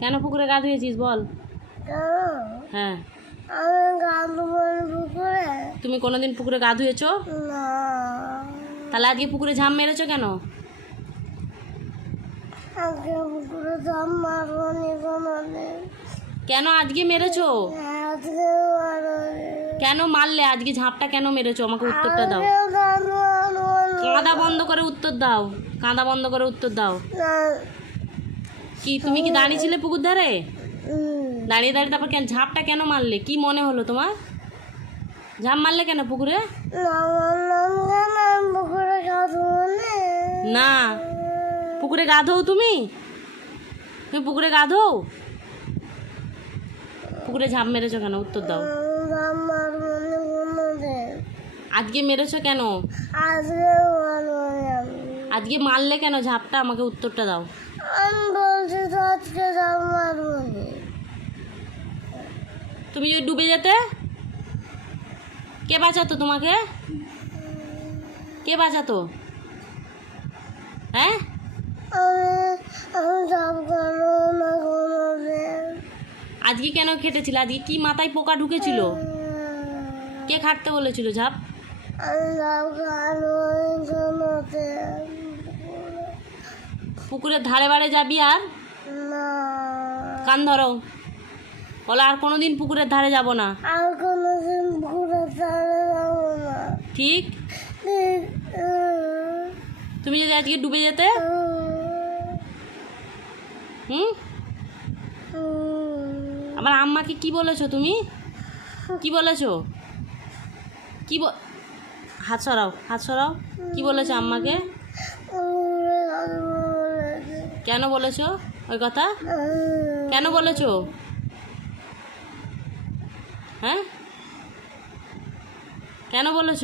কেন পুকুরে গা ধুয়েছিস বল? হ্যাঁ। তুমি কোনোদিন পুকুরে গা ধুয়েছো? তাহলে আজকে পুকুরে ঝাঁপ মেরেছো কেন? কেন আজকে মেরেছো? কেন মারলে? আজকে ঝাঁপটা কেন মেরেছো? আমাকে উত্তরটা দাও। কাঁদা বন্ধ করে উত্তর দাও। কাঁদা বন্ধ করে উত্তর দাও। কি তুমি কি দাঁড়িয়ে ছিলে পুকুর ধারে? দাঁড়িয়ে দাঁড়িয়ে তারপর কেন ঝাঁপটা কেন মারলে? কি মনে হলো তোমার? ঝাঁপ মারলে কেন পুকুরে? না। পুকুরে গা ধোও তুমি? তুমি পুকুরে গা ধোও পুকুরে ঝাঁপ মেরেছো কেন? উত্তর দাও। আজকে মেরেছো কেন। আজকে মারলে কেন? ঝাঁপটা আমাকে উত্তরটা দাও। আজকে দাম মারবো না। তুমি যদি ডুবে যেতে কে বাঁচাতো তোমাকে? কে বাঁচাতো? হ্যাঁ? আজকে কেন খেটেছিল? আজকে কি মাথায় পোকা ঢুকেছিল? কে খাটতে বলেছিল ঝাঁপ আমি দাম করব না কোনোদিন পুকুরের ধারে বারে যাবি আর? কান ধরো। বলো আর কোনোদিন পুকুরের ধারে যাব না। আর কোনোদিন ঘুরে চলে যাব না। ঠিক? তুমি যদি আজকে ডুবে যেতে? হুম? আমার আম্মাকে কি বলেছ তুমি? কি বলেছ? কি হাত সরাও হাত সরাও। কি বলেছ আম্মাকে। কেন বলেছ? ওই কথা? কেন বলেছ? হ্যাঁ? কেন বলেছ?